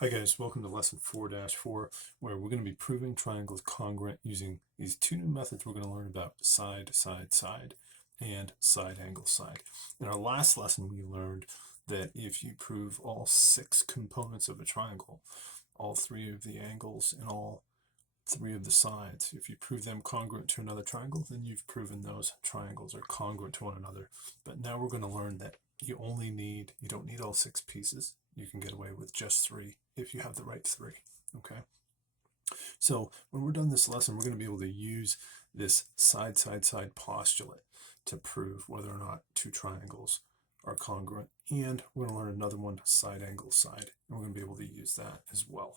Hi guys, welcome to lesson 4-4, where we're going to be proving triangles congruent using these two new methods we're going to learn about: side, side, side, and side angle side. In our last lesson, we learned that if you prove all 6 components of a triangle, all 3 of the angles and all 3 of the sides, if you prove them congruent to another triangle, then you've proven those triangles are congruent to one another. But now we're going to learn that you don't need all 6 pieces. You can get away with just 3 if you have the right 3. Okay, so when we're done this lesson, we're going to be able to use this side, side, side postulate to prove whether or not 2 triangles are congruent, and we're going to learn another one, side angle side, and we're going to be able to use that as well.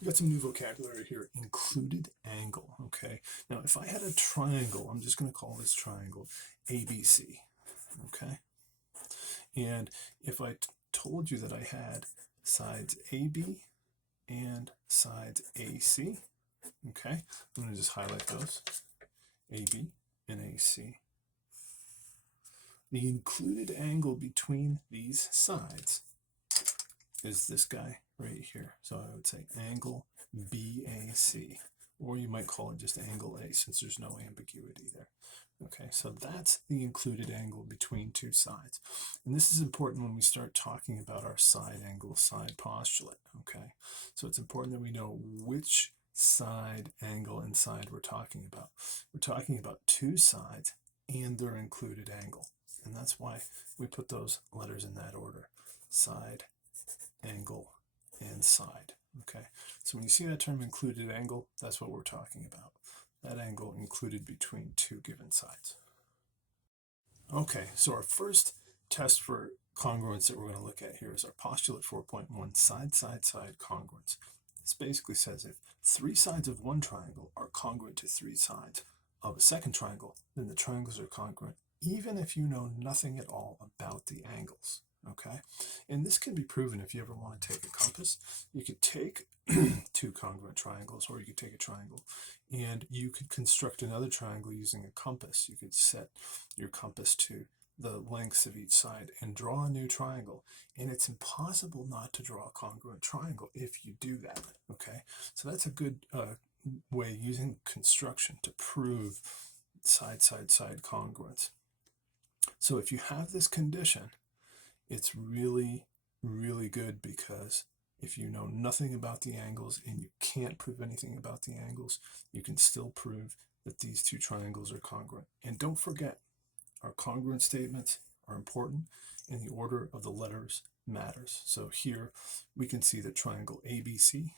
We got some new vocabulary here: included angle. Okay, now if I had a triangle, I'm just going to call this triangle ABC. Okay, and if I told you that I had sides AB and sides AC, okay, I'm going to just highlight those, AB and AC. The included angle between these sides is this guy right here. So I would say angle BAC, or you might call it just angle A since there's no ambiguity there. Okay, so that's the included angle between 2 sides. And this is important when we start talking about our side angle side postulate. Okay, so it's important that we know which side angle and side we're talking about. We're talking about 2 sides and their included angle. And that's why we put those letters in that order: side, angle, and side. Okay, so when you see that term included angle, that's what we're talking about. That angle included between 2 given sides. Okay, so our first test for congruence that we're going to look at here is our postulate 4.1, side, side, side congruence. This basically says if 3 sides of one triangle are congruent to 3 sides of a second triangle, then the triangles are congruent, even if you know nothing at all about the angles. Okay, and this can be proven if you ever want to take a compass. You could take 2 congruent triangles, or you could take a triangle and you could construct another triangle using a compass. You could set your compass to the lengths of each side and draw a new triangle, and it's impossible not to draw a congruent triangle if you do that. Okay, so that's a good way using construction to prove side, side, side congruence. So if you have this condition, it's really, really good, because if you know nothing about the angles and you can't prove anything about the angles, you can still prove that these 2 triangles are congruent. And don't forget, our congruent statements are important, and the order of the letters matters. So here we can see that triangle ABC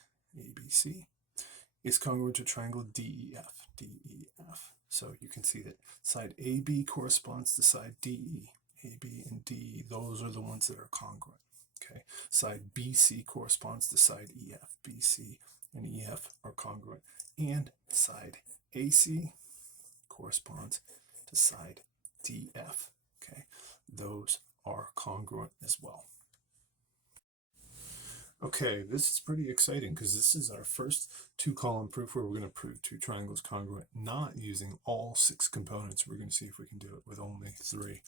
is congruent to triangle DEF. So you can see that side AB corresponds to side DE. AB and DE, those are the ones that are congruent. Okay, side BC corresponds to side EF. BC and EF are congruent, and side AC corresponds to side DF. Okay, those are congruent as well. Okay, this is pretty exciting because this is our first 2-column proof where we're going to prove 2 triangles congruent, not using all 6 components. We're going to see if we can do it with only 3.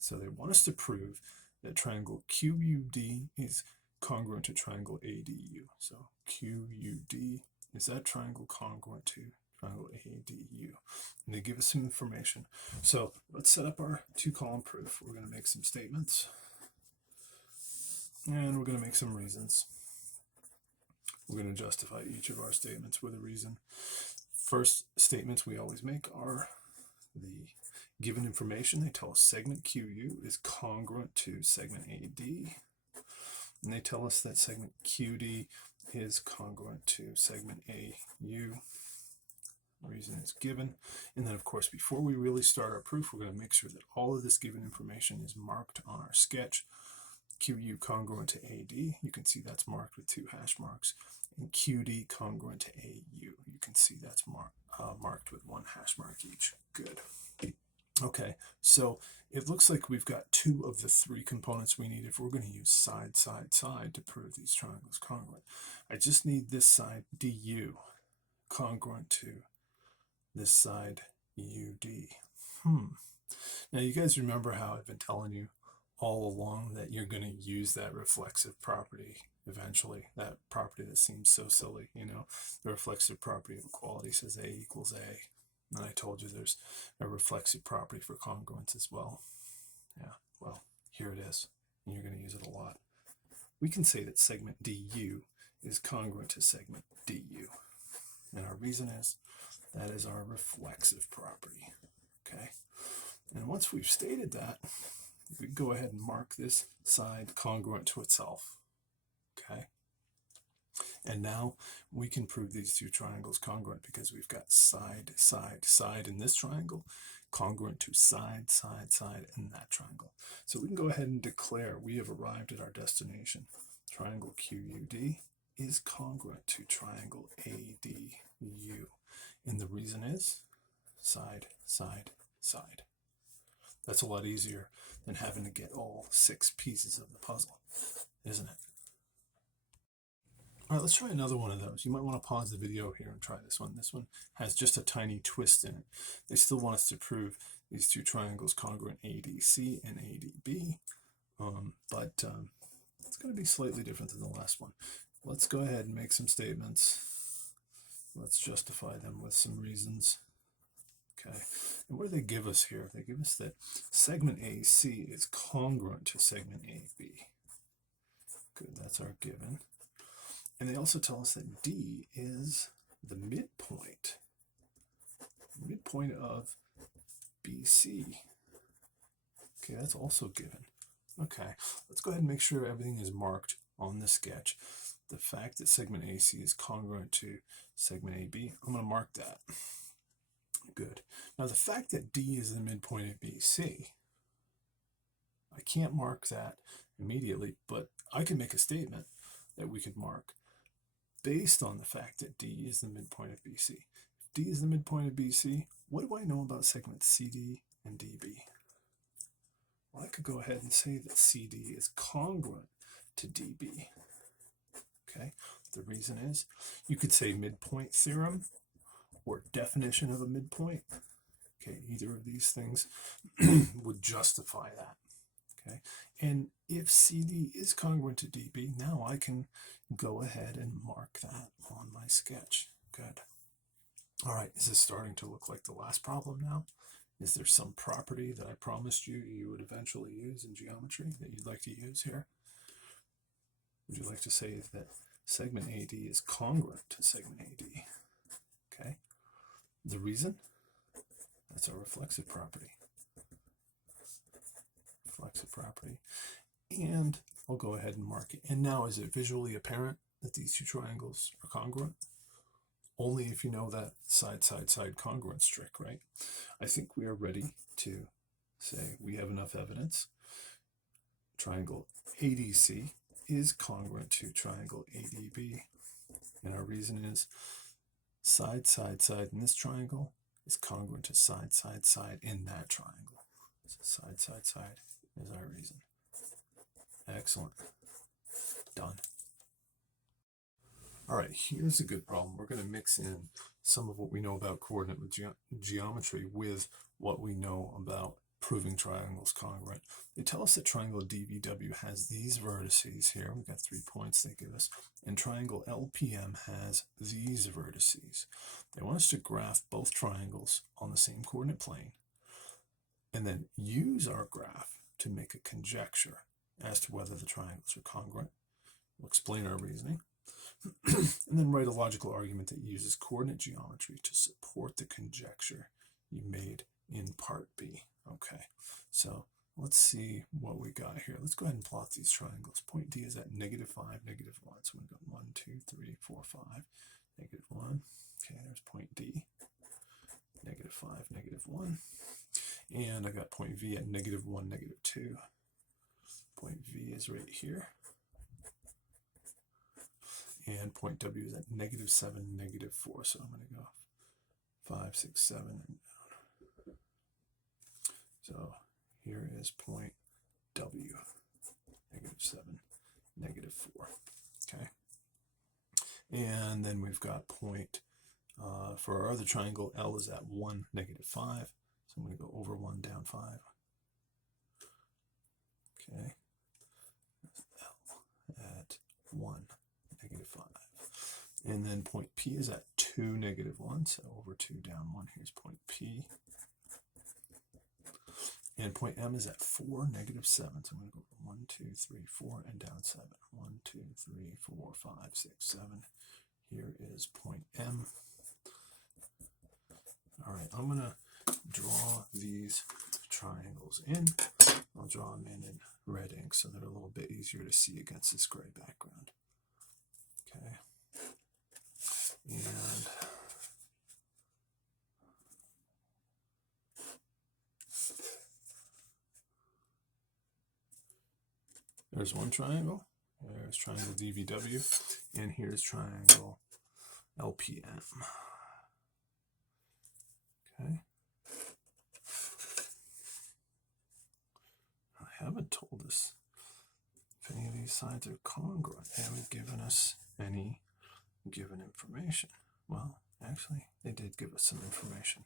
So they want us to prove that triangle QUD is congruent to triangle ADU. So QUD, is that triangle congruent to triangle ADU? And they give us some information. So let's set up our 2-column proof. We're going to make some statements, and we're going to make some reasons. We're going to justify each of our statements with a reason. First statements we always make are the given information. They tell us segment QU is congruent to segment AD, and they tell us that segment QD is congruent to segment AU. The reason is given. And then, of course, before we really start our proof, we're going to make sure that all of this given information is marked on our sketch. QU congruent to AD, you can see that's marked with 2 hash marks, and QD congruent to AU, you can see that's marked with 1 hash mark each. Good. Okay, so it looks like we've got 2 of the 3 components we need if we're going to use side, side, side to prove these triangles congruent. I just need this side DU congruent to this side UD. Now you guys remember how I've been telling you all along that you're going to use that reflexive property eventually, that property that seems so silly, you know, the reflexive property of equality says A equals A. And I told you there's a reflexive property for congruence as well. Yeah, well, here it is, and you're going to use it a lot. We can say that segment DU is congruent to segment DU. And our reason is that is our reflexive property. Okay, and once we've stated that, we go ahead and mark this side congruent to itself. Okay, and now we can prove these two triangles congruent because we've got side, side, side in this triangle congruent to side, side, side in that triangle. So we can go ahead and declare we have arrived at our destination. Triangle QUD is congruent to triangle ADU. And the reason is side, side, side. That's a lot easier than having to get all 6 pieces of the puzzle, isn't it? All right, let's try another one of those. You might want to pause the video here and try this one. This one has just a tiny twist in it. They still want us to prove these two triangles congruent ADC and ADB, but it's going to be slightly different than the last one. Let's go ahead and make some statements. Let's justify them with some reasons. Okay, and what do they give us here? They give us that segment AC is congruent to segment AB. Good, that's our given. And they also tell us that D is the midpoint of BC. Okay, that's also given. Okay, let's go ahead and make sure everything is marked on the sketch. The fact that segment AC is congruent to segment AB, I'm going to mark that. Good. Now the fact that D is the midpoint of BC, I can't mark that immediately, but I can make a statement that we could mark based on the fact that D is the midpoint of BC. If D is the midpoint of BC, what do I know about segments CD and DB? Well, I could go ahead and say that CD is congruent to DB. Okay, the reason is you could say midpoint theorem or definition of a midpoint. Okay, either of these things would justify that. Okay, and if CD is congruent to DB, now I can go ahead and mark that on my sketch. Good. All right, is this starting to look like the last problem now? Is there some property that I promised you would eventually use in geometry that you'd like to use here? Would you like to say that segment AD is congruent to segment AD? Okay. The reason? That's our reflexive property. Reflexive property. And I'll go ahead and mark it. And now, is it visually apparent that these two triangles are congruent? Only if you know that side, side, side congruence trick, right? I think we are ready to say we have enough evidence. Triangle ADC is congruent to triangle ADB. And our reason is side, side, side in this triangle is congruent to side, side, side in that triangle. So side, side, side is our reason. Excellent. Done. All right, here's a good problem. We're going to mix in some of what we know about coordinate with geometry with what we know about proving triangles congruent. They tell us that triangle DVW has these vertices here. We've got 3 points they give us. And triangle LPM has these vertices. They want us to graph both triangles on the same coordinate plane and then use our graph to make a conjecture as to whether the triangles are congruent. We'll explain our reasoning. And then write a logical argument that uses coordinate geometry to support the conjecture you made in part B. Okay, so let's see what we got here. Let's go ahead and plot these triangles. Point D is at -5, -1. So we've got 1, 2, 3, 4, 5, -1. Okay, there's point D, -5, -1. And I got point V at -1, -2. Point V is right here. And point W is at -7, -4. So I'm going to go 5, 6, 7, and down. So here is point W, -7, -4. Okay. And then we've got point, for our other triangle, L is at 1, -5. So I'm going to go over 1, down 5. Okay, L at 1, -5. And then point P is at 2, -1. So over 2, down 1. Here's point P. And point M is at 4, -7. So I'm going to go 1, 2, 3, 4, and down 7. 1, 2, 3, 4, 5, 6, 7. Here is point M. All right, I'm going to draw these triangles in. I'll draw them in red ink so they're a little bit easier to see against this gray background. Okay. And there's one triangle. There's triangle DVW. And here's triangle LPM. Okay. I haven't told us if any of these sides are congruent. They haven't given us any given information. Well, actually, they did give us some information.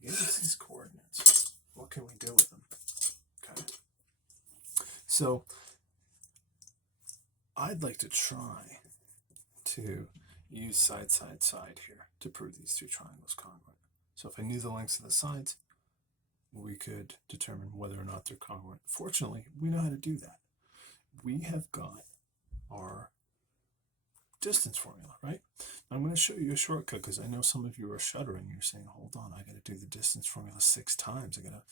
They gave us these coordinates. What can we do with them? Okay. So, I'd like to try to use side, side, side here to prove these two triangles congruent. So if I knew the lengths of the sides, we could determine whether or not they're congruent. Fortunately, we know how to do that. We have got our distance formula, right? I'm going to show you a shortcut because I know some of you are shuddering. You're saying, hold on, I got to do the distance formula 6 times. I got to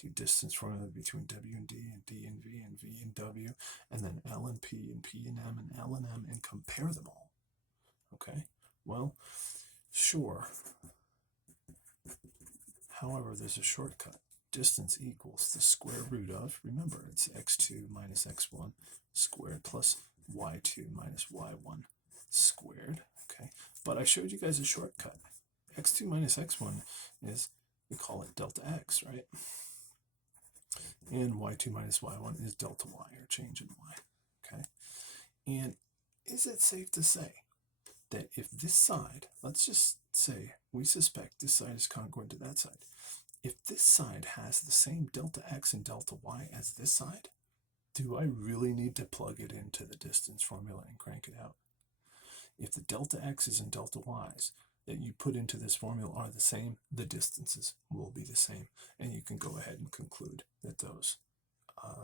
do distance formula between W and D and D and V and V and W, and then L and P and M and L and M, and compare them all. Okay, well, sure. However, there's a shortcut. Distance equals the square root of, remember, it's x2 minus x1 squared plus y2 minus y1 squared. Okay, but I showed you guys a shortcut. X2 minus x1 is, we call it delta x, right? And y2 minus y1 is delta y, or change in y. Okay, and is it safe to say that if this side, let's just say we suspect this side is congruent to that side, if this side has the same delta x and delta y as this side, do I really need to plug it into the distance formula and crank it out? If the delta x's and delta y's that you put into this formula are the same, the distances will be the same, and you can go ahead and conclude that those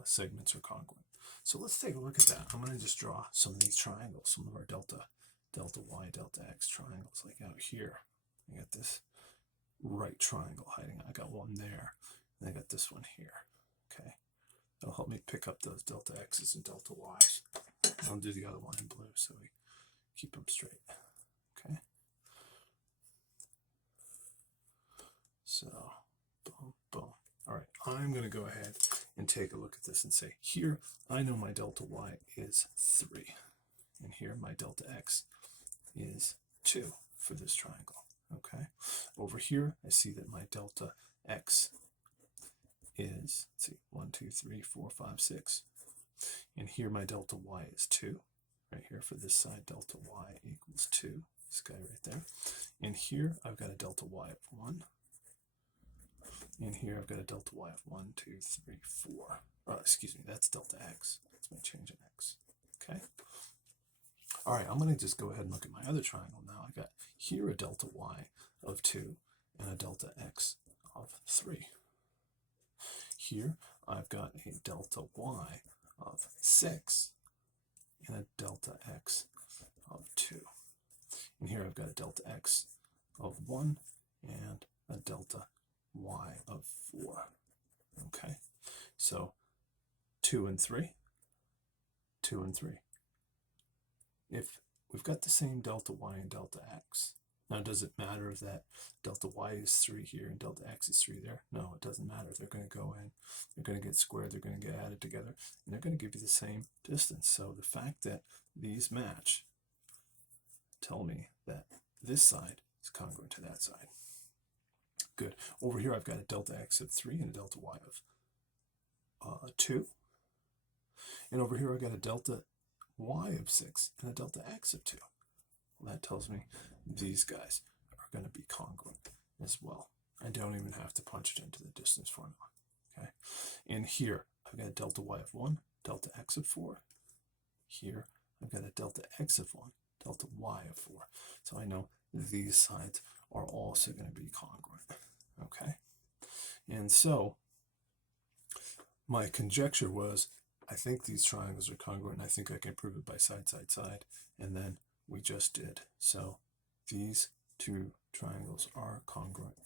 segments are congruent. So let's take a look at that. I'm going to just draw some of these triangles, some of our delta y, delta x triangles, like out here. I got this right triangle hiding. I got one there, and I got this one here. Okay, that'll help me pick up those delta x's and delta y's. I'll do the other one in blue so we keep them straight. Okay, so boom, boom. All right, I'm going to go ahead and take a look at this and say, here I know my delta y is 3, and here my delta x is 2 for this triangle. Okay, over here I see that my delta x is, let's see, 1, 2, 3, 4, 5, 6, and here my delta y is 2. Right here for this side, delta y equals 2, this guy right there. And here I've got a delta y of 1. And here I've got a delta y of 1, 2, 3, 4. Oh, excuse me, that's delta x. That's my change in x. Okay. All right, I'm going to just go ahead and look at my other triangle now. I got here a delta y of 2 and a delta x of 3. Here I've got a delta y of 6 and a delta x of 2. And here I've got a delta x of 1 and a delta y of 4. Okay, so 2 and 3, 2 and 3. If we've got the same delta y and delta x, now does it matter that delta y is 3 here and delta x is 3 there? No, it doesn't matter. They're going to go in, they're going to get squared, they're going to get added together, and they're going to give you the same distance. So the fact that these match tell me that this side is congruent to that side. Good. Over here I've got a delta x of 3 and a delta y of 2. And over here I've got a delta y of 6 and a delta x of 2. Well, that tells me these guys are going to be congruent as well. I don't even have to punch it into the distance formula. Okay, and here I've I've got a delta y of 1, delta x of 4. Here, I've got a delta x of 1, delta y of 4. So I know these sides are also going to be congruent. Okay? And so my conjecture was, I think these triangles are congruent, and I think I can prove it by side, side, side. And then we just did. So these two triangles are congruent.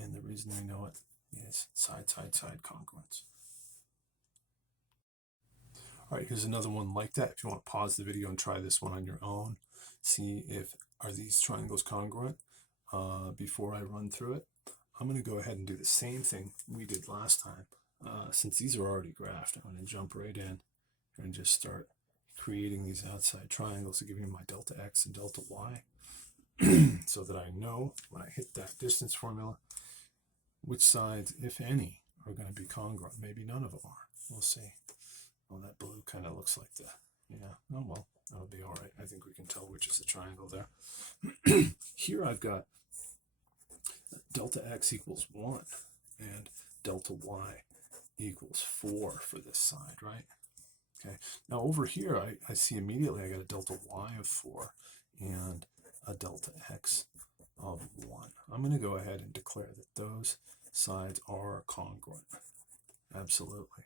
And the reason we know it is side, side, side congruence. All right, here's another one like that. If you want to pause the video and try this one on your own, see if are these triangles congruent before I run through it. I'm going to go ahead and do the same thing we did last time. Since these are already graphed, I'm going to jump right in and just start creating these outside triangles to give me my delta x and delta y so that I know when I hit that distance formula which sides, if any, are going to be congruent. Maybe none of them are. We'll see. Well, that blue kind of looks like the, yeah, oh well, that'll be all right. I think we can tell which is the triangle there. Here I've got delta x equals 1 and delta y equals 4 for this side, right? Okay, now over here I see immediately I got a delta y of 4 and a delta x of 1. I'm going to go ahead and declare that those sides are congruent. Absolutely.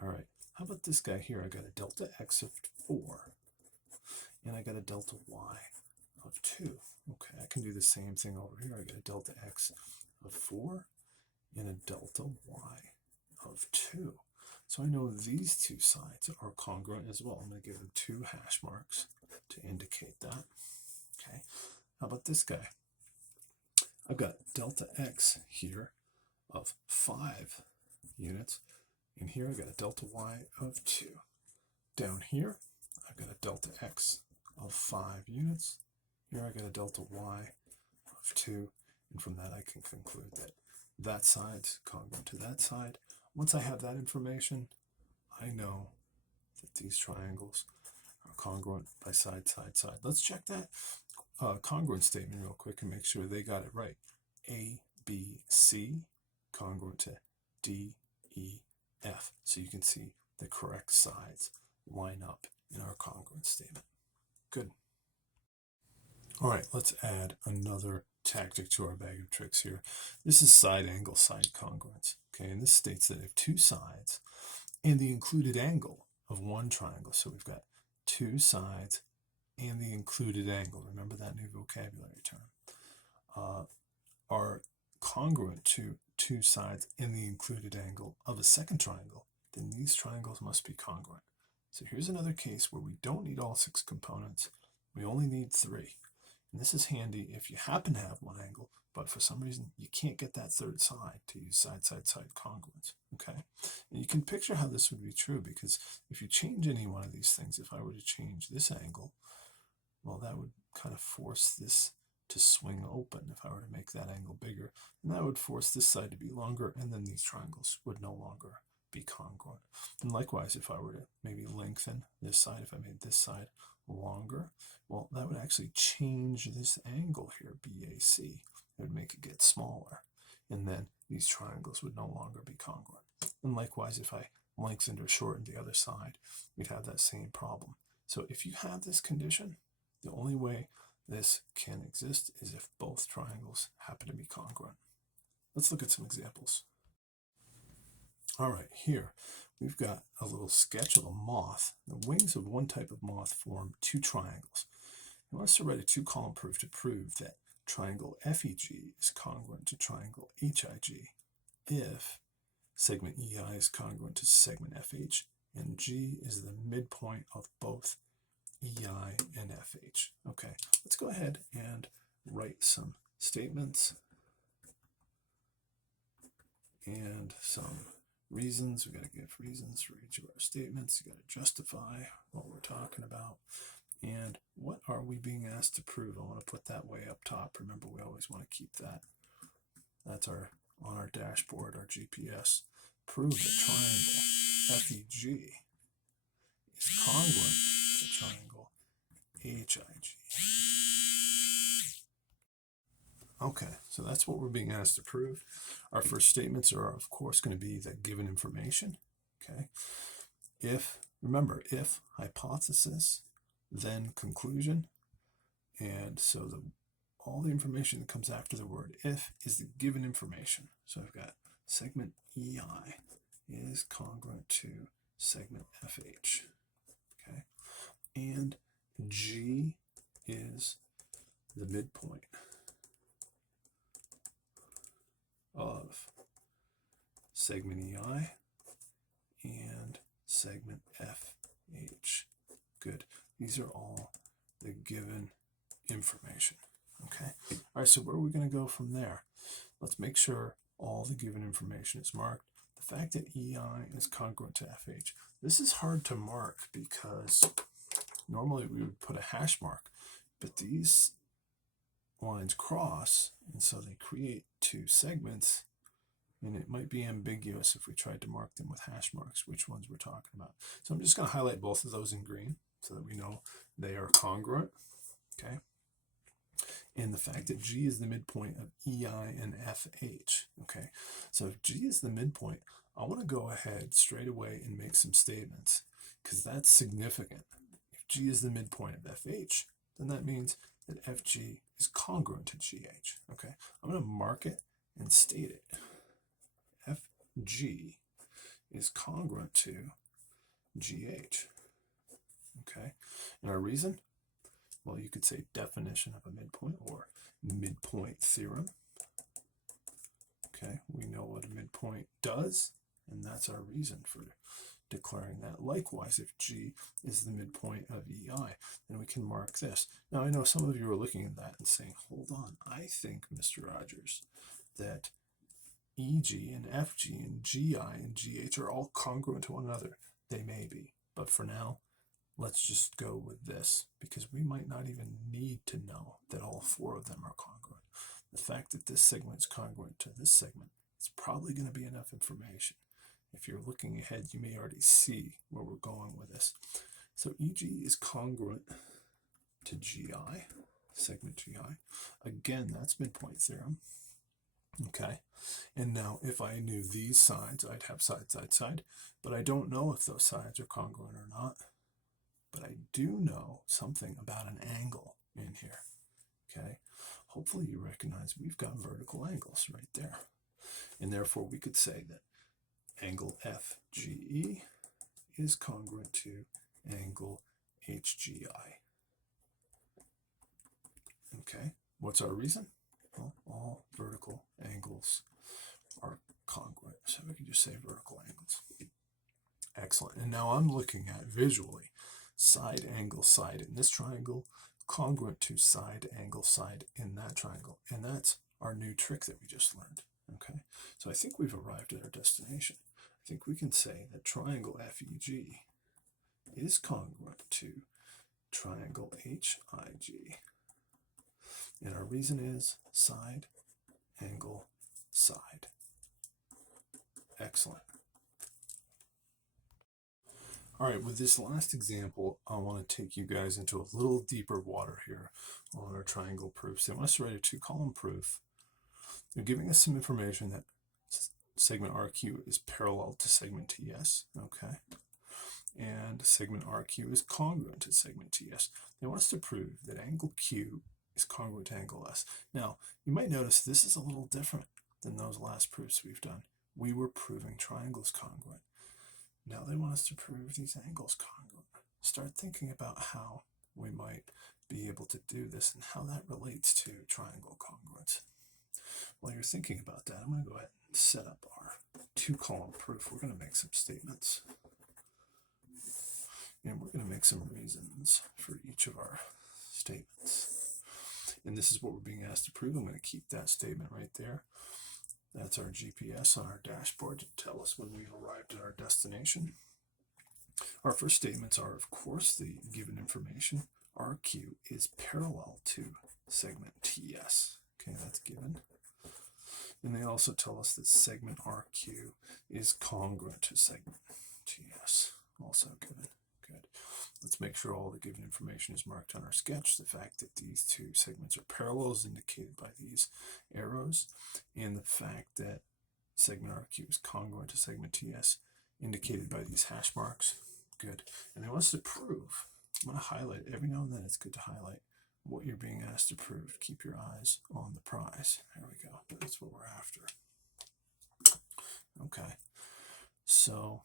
All right, how about this guy here? I got a delta x of 4 and I got a delta y of 2. Okay, I can do the same thing over here. I got a delta x of 4 and a delta y of 2. So I know these two sides are congruent as well. I'm going to give them 2 hash marks to indicate that. Okay, how about this guy? I've got delta x here of 5 units, and here I've got a delta y of 2. Down here, I've got a delta x of 5 units. Here I got a delta y of 2, and from that I can conclude that that side's congruent to that side. Once I have that information, I know that these triangles are congruent by side, side, side. Let's check that congruent statement real quick and make sure they got it right. A, B, C, congruent to D, E, F. So you can see the correct sides line up in our congruent statement. Good. All right, let's add another tactic to our bag of tricks here. This is side angle side congruence. Okay, and this states that if two sides and the included angle of one triangle, so we've got 2 sides and the included angle, remember that new vocabulary term, are congruent to 2 sides and the included angle of a second triangle, then these triangles must be congruent. So here's another case where we don't need all 6 components, we only need 3. And this is handy if you happen to have one angle, but for some reason you can't get that third side to use side, side, side congruence, okay? And you can picture how this would be true, because if you change any one of these things, if I were to change this angle, well, that would kind of force this to swing open if I were to make that angle bigger, and that would force this side to be longer, and then these triangles would no longer be congruent. And likewise, if I were to maybe lengthen this side, if I made this side longer, well, that would actually change this angle here, BAC. It would make it get smaller, and then these triangles would no longer be congruent. And likewise, if I lengthened or shortened the other side, we'd have that same problem. So if you have this condition, the only way this can exist is if both triangles happen to be congruent. Let's look at some examples. All right, here we've got a little sketch of a moth. The wings of one type of moth form 2 triangles. I want us to write a 2-column proof to prove that triangle FEG is congruent to triangle HIG if segment EI is congruent to segment FH and G is the midpoint of both EI and FH. Okay, let's go ahead and write some statements and some reasons. We got to give reasons for each of our statements. You got to justify what we're talking about. And what are we being asked to prove? I want to put that way up top. Remember, we always want to keep that. That's our on our dashboard, our GPS. Prove that triangle FEG is congruent to triangle HIG. Okay, so that's what we're being asked to prove. Our first statements are, of course, going to be the given information. Okay. Remember, if hypothesis, then conclusion. And so all the information that comes after the word if is the given information. So I've got segment EI is congruent to segment FH. Okay. And G is the midpoint of segment EI and segment FH. Good. These are all the given information. Okay. All right, so where are we going to go from there? Let's make sure all the given information is marked. The fact that EI is congruent to FH. This is hard to mark because normally we would put a hash mark, but these lines cross, and so they create two segments, and it might be ambiguous if we tried to mark them with hash marks, which ones we're talking about. So I'm just going to highlight both of those in green so that we know they are congruent. Okay. And the fact that G is the midpoint of EI and FH. Okay. So if G is the midpoint, I want to go ahead straight away and make some statements because that's significant. If G is the midpoint of FH, then that means that FG is congruent to GH. Okay. I'm going to mark it and state it. FG is congruent to GH. Okay. And our reason? Well, you could say definition of a midpoint or midpoint theorem. Okay, we know what a midpoint does, and that's our reason for declaring that. Likewise, if G is the midpoint of EI, then we can mark this. Now, I know some of you are looking at that and saying, hold on, I think, Mr. Rogers, that EG and FG and GI and GH are all congruent to one another. They may be, but for now, let's just go with this because we might not even need to know that all four of them are congruent. The fact that this segment is congruent to this segment is probably going to be enough information. If you're looking ahead, you may already see where we're going with this. So EG is congruent to GI, segment GI. Again, that's midpoint theorem. Okay, and now if I knew these sides, I'd have side, side, side, but I don't know if those sides are congruent or not. But I do know something about an angle in here. Okay, hopefully you recognize we've got vertical angles right there. And therefore we could say that angle FGE is congruent to angle HGI. Okay, what's our reason? Well, all vertical angles are congruent. So we can just say vertical angles. Excellent. And now I'm looking at visually side angle side in this triangle congruent to side angle side in that triangle. And that's our new trick that we just learned. Okay, so I think we've arrived at our destination. I think we can say that triangle FEG is congruent to triangle HIG. And our reason is side angle side. Excellent. All right, with this last example, I want to take you guys into a little deeper water here on our triangle proofs. They want us to write a two-column proof. They're giving us some information that segment RQ is parallel to segment TS, okay? And segment RQ is congruent to segment TS. They want us to prove that angle Q is congruent to angle S. Now, you might notice this is a little different than those last proofs we've done. We were proving triangles congruent. Now they want us to prove these angles congruent. Start thinking about how we might be able to do this and how that relates to triangle congruence. While you're thinking about that, I'm going to go ahead and set up our two-column proof. We're going to make some statements. And we're going to make some reasons for each of our statements. And this is what we're being asked to prove. I'm going to keep that statement right there. That's our GPS on our dashboard to tell us when we've arrived at our destination. Our first statements are, of course, the given information. RQ is parallel to segment TS. Okay, that's given. And they also tell us that segment RQ is congruent to segment TS. Also given. Good. Let's make sure all the given information is marked on our sketch. The fact that these two segments are parallel is indicated by these arrows. And the fact that segment RQ is congruent to segment TS indicated by these hash marks. Good. And it wants to prove. I'm going to highlight every now and then. It's good to highlight what you're being asked to prove. Keep your eyes on the prize. There we go. That's what we're after. Okay. So,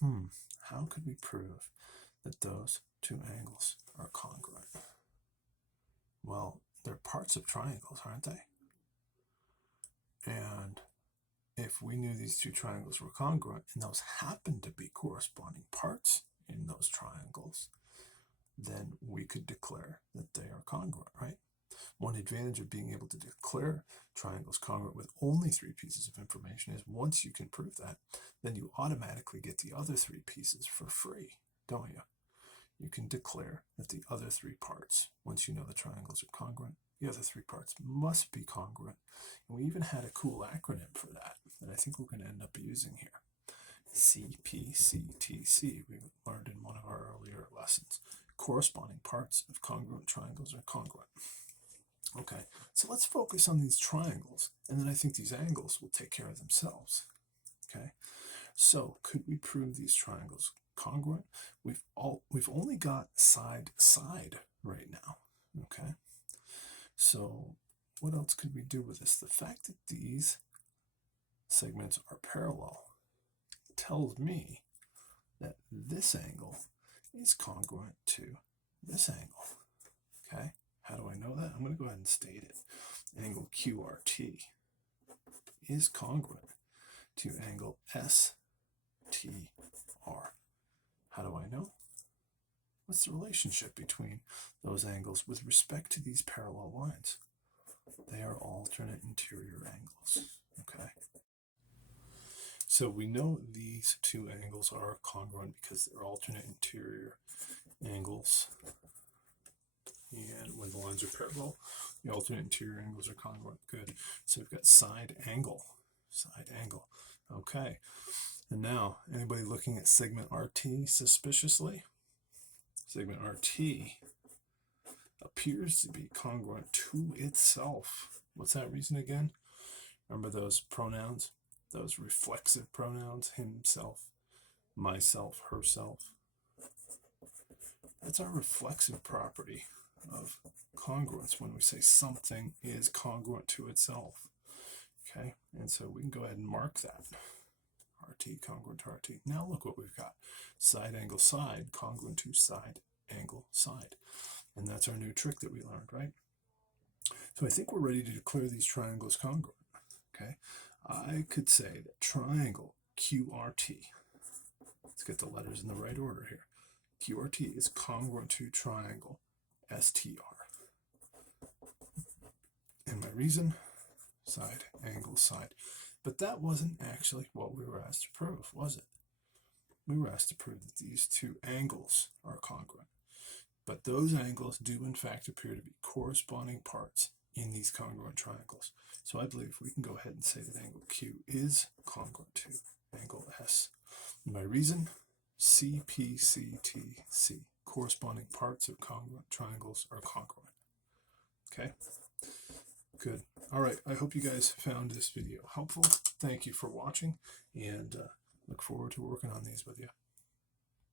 how could we prove that those two angles are congruent? Well, they're parts of triangles, aren't they? And if we knew these two triangles were congruent, and those happen to be corresponding parts in those triangles, then we could declare that they are congruent, right? One advantage of being able to declare triangles congruent with only 3 pieces of information is once you can prove that, then you automatically get the other 3 pieces for free, don't you? You can declare that the other 3 parts, once you know the triangles are congruent, the other 3 parts must be congruent. And we even had a cool acronym for that I think we're going to end up using here. CPCTC, we learned in one of our earlier lessons. Corresponding parts of congruent triangles are congruent. Okay, so let's focus on these triangles, and then I think these angles will take care of themselves. Okay, so could we prove these triangles congruent? We've only got side right now. Okay, so what else could we do with this? The fact that these segments are parallel tells me that this angle is congruent to this angle. Okay, how do I know that? I'm going to go ahead and state it. Angle QRT is congruent to angle STR. How do I know? What's the relationship between those angles with respect to these parallel lines? They are alternate interior angles. Okay. So we know these two angles are congruent because they're alternate interior angles. And when the lines are parallel, the alternate interior angles are congruent. Good. So we've got side angle. Okay. And now, anybody looking at segment RT suspiciously? Segment RT appears to be congruent to itself. What's that reason again? Remember those pronouns? Those reflexive pronouns, himself, myself, herself. That's our reflexive property of congruence when we say something is congruent to itself. Okay, and so we can go ahead and mark that. RT congruent to RT. Now look what we've got. Side angle side congruent to side angle side. And that's our new trick that we learned, right? So I think we're ready to declare these triangles congruent. Okay, I could say that triangle QRT, let's get the letters in the right order here. QRT is congruent to triangle STR. And my reason? Side angle side. But that wasn't actually what we were asked to prove, was it? We were asked to prove that these two angles are congruent. But those angles do in fact appear to be corresponding parts in these congruent triangles. So I believe we can go ahead and say that angle Q is congruent to angle S. And my reason? CPCTC. Corresponding parts of congruent triangles are congruent. Okay? Good. All right. I hope you guys found this video helpful. Thank you for watching, and look forward to working on these with you.